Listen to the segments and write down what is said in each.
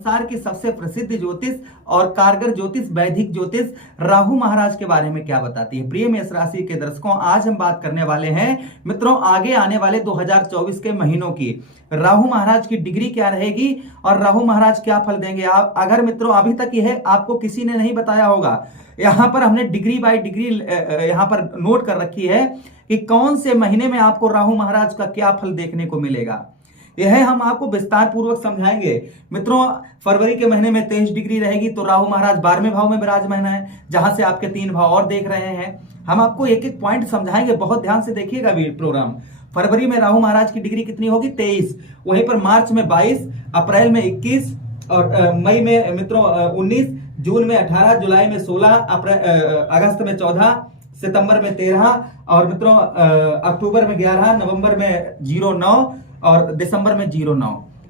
संसार की सबसे प्रसिद्ध ज्योतिष और कारगर ज्योतिष वैदिक ज्योतिष राहु महाराज के बारे में क्या बताती है। प्रिय मेष राशि के दर्शकों, आज हम बात करने वाले हैं मित्रों आगे आने वाले 2024 के महीनों की राहु महाराज की डिग्री क्या रहेगी और राहु महाराज क्या फल देंगे। आप अगर मित्रों अभी तक यह आपको किसी ने नहीं बताया होगा, यहां पर हमने डिग्री बाय डिग्री यहां पर नोट कर रखी है कि कौन से महीने में आपको राहु महाराज का क्या फल देखने को मिलेगा। यह हम आपको विस्तार पूर्वक समझाएंगे। मित्रों फरवरी के महीने में 23 डिग्री रहेगी तो राहु महाराज 12वें भाव में विराजमान है, जहां से आपके 3 भाव और देख रहे हैं। हम आपको एक एक पॉइंट समझाएंगे, बहुत ध्यान से देखिएगा प्रोग्राम। फरवरी में राहु महाराज की डिग्री कितनी होगी? 23। वहीं पर मार्च में 22, अप्रैल में 21 और मई में मित्रों 19, जून में 18, जुलाई में 16, अगस्त में 14, सितंबर में 13 और मित्रों अक्टूबर में 11, नवंबर में 09 और दिसंबर में 09।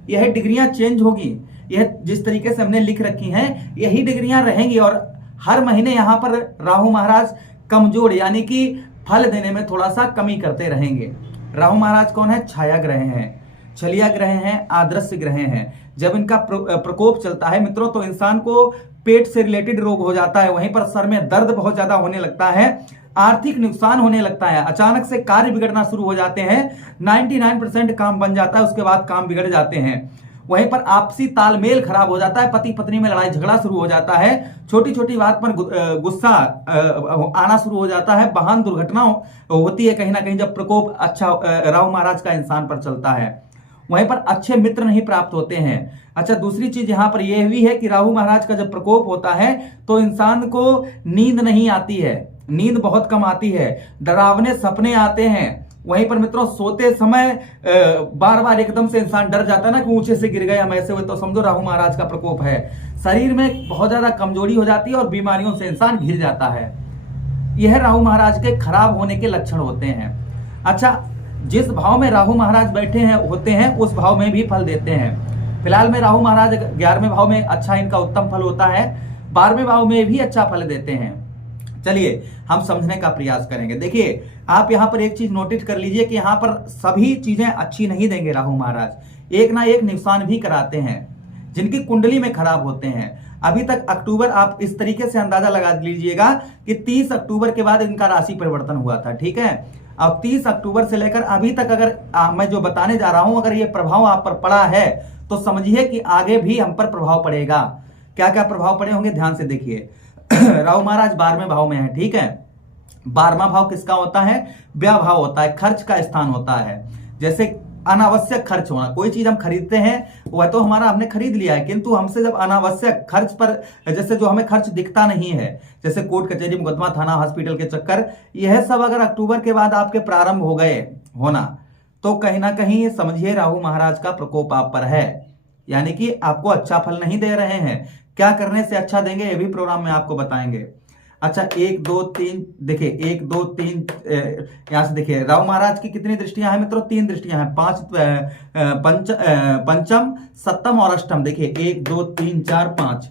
यह डिग्रियां चेंज होगी। यह जिस तरीके से हमने लिख रखी हैं यही डिग्रियां रहेंगी और हर महीने यहां पर राहु महाराज कमजोर यानी कि फल देने में थोड़ा सा कमी करते रहेंगे। राहु महाराज कौन है? छाया ग्रह हैं, छलिया ग्रह हैं, आदर्श ग्रह हैं। जब इनका प्रकोप चलता है मित्रों तो इंसान को पेट से रिलेटेड रोग हो जाता है, वहीं पर सर में दर्द बहुत ज्यादा होने लगता है, आर्थिक नुकसान होने लगता है, अचानक से कार्य बिगड़ना शुरू हो जाते हैं। 99% काम बन जाता है, उसके बाद काम बिगड़ जाते हैं। वहीं पर आपसी तालमेल खराब हो जाता है, पति पत्नी में लड़ाई झगड़ा शुरू हो जाता है, छोटी छोटी बात पर गुस्सा आना शुरू हो जाता है, वाहन दुर्घटना होती है कहीं ना कहीं जब प्रकोप अच्छा राहु महाराज का इंसान पर चलता है। वहीं पर अच्छे मित्र नहीं प्राप्त होते हैं। अच्छा, दूसरी चीज यहां पर यह भी है कि राहु महाराज का जब प्रकोप होता है तो इंसान को नींद नहीं आती है, नींद बहुत कम आती है, डरावने सपने आते हैं। वहीं पर मित्रों सोते समय बार बार एकदम से इंसान डर जाता है ना कि ऊंचे से गिर गए हम, ऐसे हुए तो समझो राहु महाराज का प्रकोप है। शरीर में बहुत ज्यादा कमजोरी हो जाती है और बीमारियों से इंसान घिर जाता है। यह राहु महाराज के खराब होने के लक्षण होते हैं। अच्छा, जिस भाव में राहु महाराज बैठे हैं होते हैं उस भाव में भी फल देते हैं। फिलहाल में राहु महाराज 11वें भाव में अच्छा इनका उत्तम फल होता है, 12वें भाव में भी अच्छा फल देते हैं। चलिए हम समझने का प्रयास करेंगे। देखिए आप यहां पर एक चीज नोटिस कर लीजिए कि यहां पर सभी चीजें अच्छी नहीं देंगे राहु महाराज, एक ना एक नुकसान भी कराते हैं जिनकी कुंडली में खराब होते हैं। अभी तक अक्टूबर आप इस तरीके से अंदाजा लगा लीजिएगा कि 30 अक्टूबर के बाद इनका राशि परिवर्तन हुआ था, ठीक है। अब 30 अक्टूबर से लेकर अभी तक अगर मैं जो बताने जा रहा हूं अगर ये प्रभाव आप पर पड़ा है तो समझिए कि आगे भी हम पर प्रभाव पड़ेगा। क्या क्या प्रभाव पड़े होंगे ध्यान से देखिए। राहु महाराज 12वें भाव में है, ठीक है। 12वां भाव किसका होता है? व्यय भाव होता है, खर्च का स्थान होता है। जैसे अनावश्यक खर्च होना, कोई चीज हम खरीदते हैं वह तो हमारा हमने खरीद लिया है, किंतु हमसे जब अनावश्यक खर्च पर जैसे जो हमें खर्च दिखता नहीं है, जैसे कोर्ट कचहरी मुकदमा थाना हॉस्पिटल के चक्कर, यह सब अगर अक्टूबर के बाद आपके प्रारंभ हो गए होना तो कहीं ना कहीं समझिए राहु महाराज का प्रकोप आप पर है, यानी कि आपको अच्छा फल नहीं दे रहे हैं। क्या करने से अच्छा देंगे ये भी प्रोग्राम में आपको बताएंगे। अच्छा 1 2 3 देखिए 1 2 3 यहां से देखिए राहु महाराज की कितनी दृष्टियां हैं मित्रों? 3 दृष्टियां हैं, पंचम सप्तम और अष्टम। देखिए 1 2 3 4 5।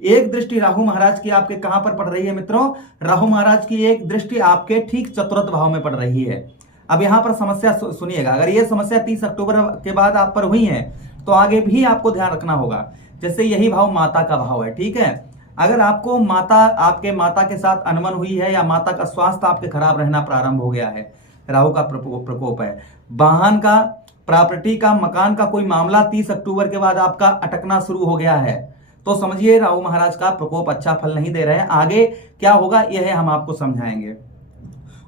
एक दृष्टि राहु महाराज की आपके कहां पर पड़ रही है मित्रों? राहु महाराज की एक दृष्टि आपके ठीक चतुर्थ भाव में पड़ रही है। अब यहां पर समस्या सुनिएगा, अगर ये समस्या 30 अक्टूबर के बाद आप पर हुई है तो आगे भी आपको ध्यान रखना होगा। जैसे यही भाव माता का भाव है, ठीक है। अगर आपको आपके माता के साथ अनबन हुई है या माता का स्वास्थ्य आपके खराब रहना प्रारंभ हो गया है, राहु का प्रकोप है। वाहन का, प्रॉपर्टी का, मकान का कोई मामला 30 अक्टूबर के बाद आपका अटकना शुरू हो गया है तो समझिए राहु महाराज का प्रकोप अच्छा फल नहीं दे रहे हैं। आगे क्या होगा यह हम आपको समझाएंगे।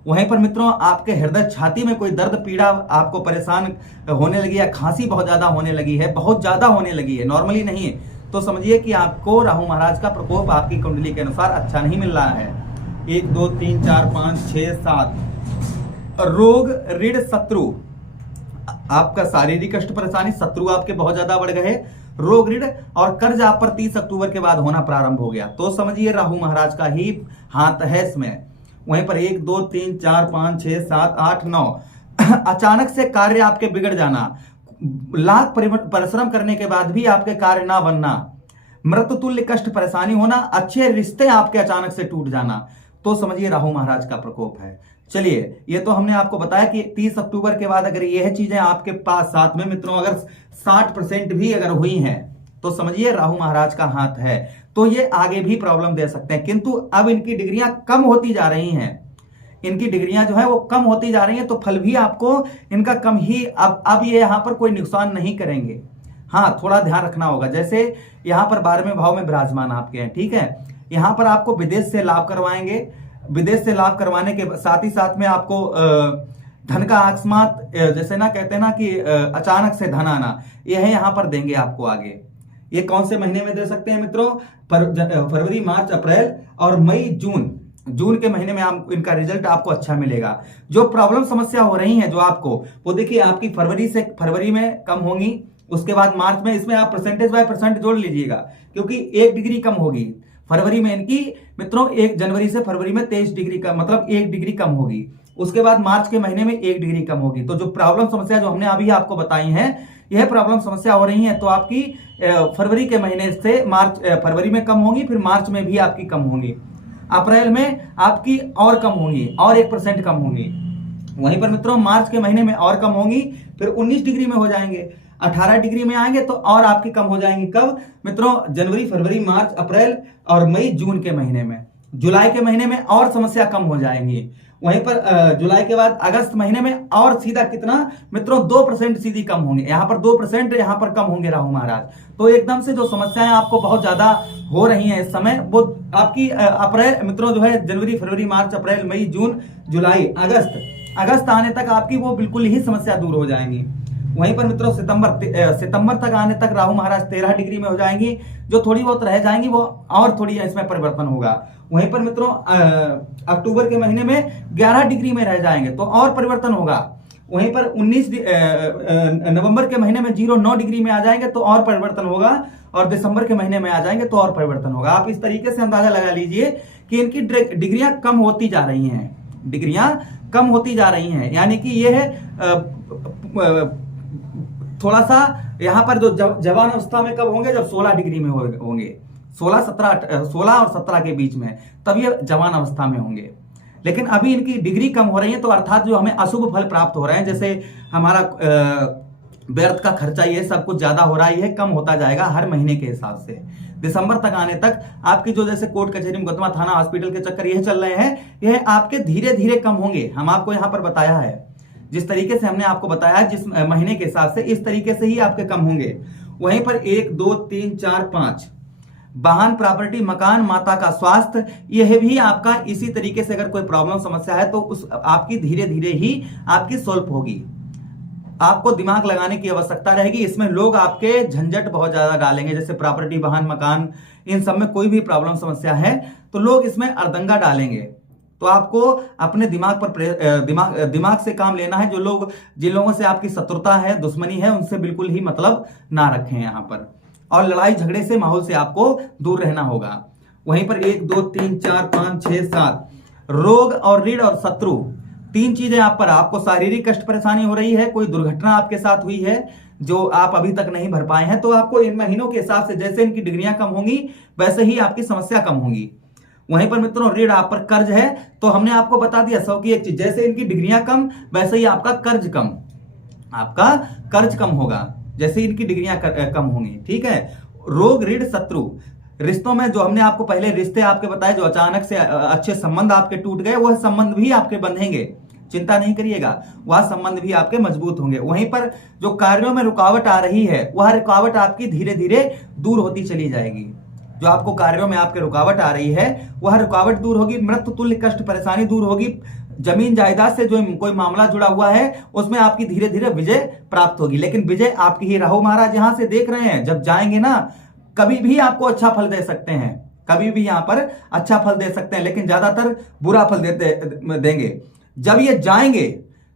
वहीं पर मित्रों आपके हृदय छाती में कोई दर्द पीड़ा आपको परेशान होने लगी है, खांसी बहुत ज्यादा होने लगी है, बहुत ज्यादा होने लगी है, नॉर्मली नहीं है, तो समझिए कि आपको राहु महाराज का प्रकोप आपकी कुंडली के अनुसार अच्छा नहीं मिल रहा है। 1 2 3 4 5 6 7। रोग, ऋण, शत्रु, आपका शारीरिक कष्ट परेशानी, शत्रु आपके बहुत ज्यादा बढ़ गए, रोग, ऋण और कर्ज आप पर 30 अक्टूबर के बाद होना प्रारंभ हो गया तो समझिए राहु महाराज का ही हाथ है इसमें। वहीं पर 1 2 3 4 5 6 7 8 9 अचानक से कार्य आपके बिगड़ जाना, लाख परिश्रम करने के बाद भी आपके कार्य ना बनना, मृत्युतुल्य कष्ट परेशानी होना, अच्छे रिश्ते आपके अचानक से टूट जाना, तो समझिए राहु महाराज का प्रकोप है। चलिए ये तो हमने आपको बताया कि 30 अक्टूबर के बाद अगर यह चीजें आपके पास साथ में मित्रों अगर 60% भी अगर हुई हैं तो समझिए राहु महाराज का हाथ है, तो ये आगे भी प्रॉब्लम दे सकते हैं। किंतु अब इनकी डिग्रियां कम होती जा रही हैं, इनकी डिग्रियां जो है वो कम होती जा रही हैं, तो फल भी आपको इनका कम ही, अब ये यहां पर कोई नुकसान नहीं करेंगे। हाँ, थोड़ा ध्यान रखना होगा। जैसे यहां पर 12वें भाव में विराजमान आपके हैं, ठीक है, यहां पर आपको विदेश से लाभ करवाएंगे। विदेश से लाभ करवाने के साथ ही साथ में आपको धन का अकस्मात, जैसे ना कहते हैं ना कि अचानक से धन आना, यह यहां पर देंगे आपको आगे। ये कौन से महीने में दे सकते हैं मित्रों? फरवरी, मार्च, अप्रैल और मई, जून के महीने में इनका रिजल्ट आपको अच्छा मिलेगा। जो प्रॉब्लम समस्या हो रही है जो आपको, वो देखिए आपकी फरवरी में कम होंगी, उसके बाद मार्च में, इसमें आप परसेंटेज बाय परसेंट जोड़ लीजिएगा, क्योंकि 1 डिग्री कम होगी फरवरी में इनकी मित्रों। 1 जनवरी से फरवरी में 23 डिग्री का मतलब 1 डिग्री कम होगी। उसके बाद मार्च के महीने में 1 डिग्री कम होगी। तो जो प्रॉब्लम समस्या जो हमने अभी आपको बताई है, यह प्रॉब्लम समस्या हो रही है, तो आपकी फरवरी के महीने से फरवरी में कम होंगी, फिर मार्च में भी आपकी कम होंगी, अप्रैल में आपकी और कम होंगी और 1% कम होंगी। वहीं पर मित्रों मार्च के महीने में और कम होंगी, फिर 19 डिग्री में हो जाएंगे, 18 डिग्री में आएंगे तो और आपकी कम हो जाएंगी। कब मित्रों? जनवरी, फरवरी, मार्च, अप्रैल और मई, जून के महीने में। जुलाई के महीने में और समस्या कम हो जाएंगी। वहीं पर जुलाई के बाद अगस्त महीने में और सीधा कितना मित्रों? 2% सीधी कम होंगे, यहाँ पर 2% यहाँ पर कम होंगे राहु महाराज। तो एकदम से जो समस्याएं आपको बहुत ज्यादा हो रही हैं इस समय, वो आपकी अप्रैल मित्रों जो है जनवरी, फरवरी, मार्च, अप्रैल, मई, जून, जुलाई, अगस्त आने तक आपकी वो बिल्कुल ही समस्या दूर हो जाएंगी। वहीं पर मित्रों सितंबर तक आने तक राहु महाराज 13 डिग्री में हो जाएंगी। जो थोड़ी बहुत रह जाएंगी वो और थोड़ी इसमें परिवर्तन होगा। वहीं पर मित्रों अक्टूबर के महीने में 11 डिग्री में रह जाएंगे तो और परिवर्तन होगा। वहीं पर 19 नवंबर के महीने में 9 डिग्री में आ जाएंगे तो और परिवर्तन होगा, और दिसंबर के महीने में आ जाएंगे तो और परिवर्तन होगा। आप इस तरीके से अंदाजा लगा लीजिए कि इनकी डिग्रियां कम होती जा रही हैं, डिग्रियां कम होती जा रही हैं, यानी कि ये है थोड़ा सा यहाँ पर जो जवान अवस्था में कब होंगे? जब 16 डिग्री में होंगे, 16 और 17 के बीच में, तब ये जवान अवस्था में होंगे। लेकिन अभी इनकी डिग्री कम हो रही है, तो अर्थात जो हमें अशुभ फल प्राप्त हो रहे हैं, जैसे हमारा व्यर्थ का खर्चा, ये सब कुछ ज्यादा हो रहा है, ये कम होता जाएगा हर महीने के हिसाब से। दिसंबर तक आने तक आपकी जो जैसे कोर्ट कचहरी, मुकदमा, थाना, हॉस्पिटल के चक्कर यह चल रहे हैं, यह आपके धीरे धीरे कम होंगे। हम आपको यहाँ पर बताया है, जिस तरीके से हमने आपको बताया, जिस महीने के हिसाब से, इस तरीके से ही आपके कम होंगे। वहीं पर 1, 2, 3, 4, 5 वाहन, प्रॉपर्टी, मकान, माता का स्वास्थ्य, यह भी आपका इसी तरीके से अगर कोई प्रॉब्लम समस्या है तो उस आपकी धीरे धीरे ही आपकी सॉल्व होगी। आपको दिमाग लगाने की आवश्यकता रहेगी। इसमें लोग आपके झंझट बहुत ज्यादा डालेंगे, जैसे प्रॉपर्टी, वाहन, मकान, इन सब में कोई भी प्रॉब्लम समस्या है तो लोग इसमें अर्दंगा डालेंगे। तो आपको अपने दिमाग से काम लेना है। जिन लोगों से आपकी शत्रुता है, दुश्मनी है, उनसे बिल्कुल ही मतलब ना रखें यहाँ पर, और लड़ाई झगड़े से, माहौल से आपको दूर रहना होगा। वहीं पर 1, 2, 3, 4, 5, 6, 7 रोग और रीढ़ और शत्रु, 3 चीजें आप पर। आपको शारीरिक कष्ट परेशानी हो रही है, कोई दुर्घटना आपके साथ हुई है जो आप अभी तक नहीं भर पाए हैं, तो आपको इन महीनों के हिसाब से जैसे इनकी डिग्रियां कम होंगी वैसे ही आपकी समस्या कम होगी। वहीं पर मित्रों रीढ़ आप पर कर्ज है, तो हमने आपको बता दिया 100 की एक चीज, जैसे इनकी डिग्रियां कम वैसे ही आपका कर्ज कम होगा, जैसे इनकी डिग्रियां कम होंगी। ठीक है। रोग, रीढ़, शत्रु, रिश्तों में जो हमने आपको पहले रिश्ते आपके बताए, जो अचानक से अच्छे संबंध आपके टूट गए, वह संबंध भी आपके बंधेंगे, चिंता नहीं करिएगा, वह संबंध भी आपके मजबूत होंगे। वहीं पर जो कार्यों में रुकावट आ रही है, वह रुकावट आपकी धीरे धीरे दूर होती चली जाएगी। जो आपको कार्यों में आपके रुकावट आ रही है, वह रुकावट दूर होगी, मृत्यु तुल्य कष्ट परेशानी दूर होगी। जमीन जायदाद से जो कोई मामला जुड़ा हुआ है, उसमें आपकी धीरे धीरे विजय प्राप्त होगी। लेकिन विजय आपकी ही राहु महाराज यहां से देख रहे हैं, जब जाएंगे ना, कभी भी आपको अच्छा फल दे सकते हैं, कभी भी यहां पर अच्छा फल दे सकते हैं, लेकिन ज्यादातर बुरा फल देंगे। जब ये जाएंगे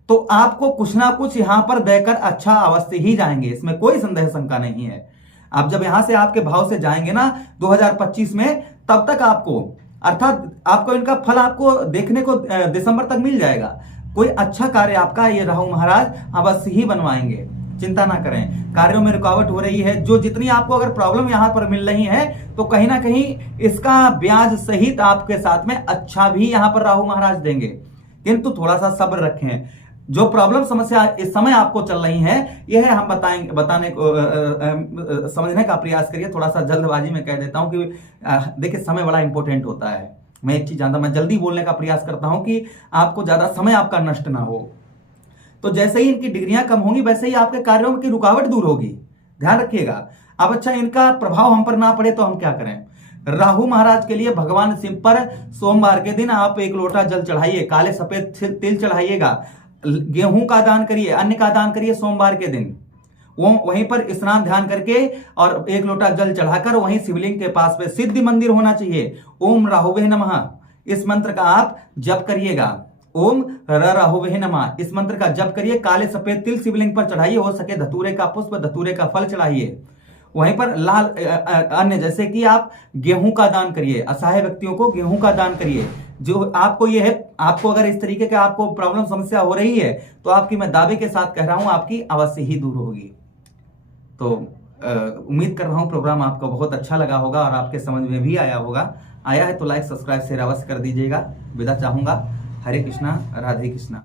तो आपको कुछ ना कुछ यहां पर देकर अच्छा अवश्य ही जाएंगे, इसमें कोई संदेह शंका नहीं है। आप जब यहां से आपके भाव से जाएंगे ना 2025 में, तब तक आपको, अर्थात आपको इनका फल आपको देखने को दिसंबर तक मिल जाएगा। कोई अच्छा कार्य आपका ये राहु महाराज अवश्य ही बनवाएंगे, चिंता ना करें। कार्यों में रुकावट हो रही है, जो जितनी आपको अगर प्रॉब्लम यहां पर मिल रही है, तो कहीं ना कहीं इसका ब्याज सहित आपके साथ में अच्छा भी यहां पर राहु महाराज देंगे। किंतु थोड़ा सा सब्र रखें। जो प्रॉब्लम समस्या इस समय आपको चल रही है, यह हम बताने को समझने का प्रयास करिए। थोड़ा सा जल्दबाजी में कह देता हूं कि देखिए समय बड़ा इंपॉर्टेंट होता है। मैं एक चीज जानता हूं, मैं जल्दी बोलने का प्रयास करता हूं कि आपको ज्यादा समय आपका नष्ट ना हो। तो जैसे ही इनकी डिग्रियां कम होंगी वैसे ही आपके कार्यों की रुकावट दूर होगी, ध्यान रखिएगा। अब अच्छा, इनका प्रभाव हम पर ना पड़े तो हम क्या करें? राहु महाराज के लिए भगवान शिव पर सोमवार के दिन आप 1 लोटा जल चढ़ाइए, काले सफेद तिल चढ़ाइएगा, गेहूं का दान करिए, अन्न का दान करिए सोमवार के दिन। वो वहीं पर स्नान ध्यान करके और 1 लोटा जल चढ़ाकर वहीं शिवलिंग के पास में सिद्धि मंदिर होना चाहिए। ओम राहुवे नमः, इस मंत्र का आप जप करिएगा। ओम राहुवे नमः, इस मंत्र का जप करिए। काले सफेद तिल शिवलिंग पर चढ़ाइए, हो सके धतूरे का पुष्प, धतूरे का फल चढ़ाइए। वहीं पर लाल अन्य जैसे कि आप गेहूं का दान करिए, असहाय व्यक्तियों को गेहूं का दान करिए। जो आपको ये है, आपको अगर इस तरीके का आपको प्रॉब्लम समस्या हो रही है तो आपकी, मैं दावे के साथ कह रहा हूं, आपकी अवश्य ही दूर होगी। तो उम्मीद कर रहा हूं प्रोग्राम आपको बहुत अच्छा लगा होगा और आपके समझ में भी आया होगा। आया है तो लाइक सब्सक्राइब शेयर अवश्य कर दीजिएगा। विदा चाहूंगा। हरे कृष्णा, राधे कृष्णा।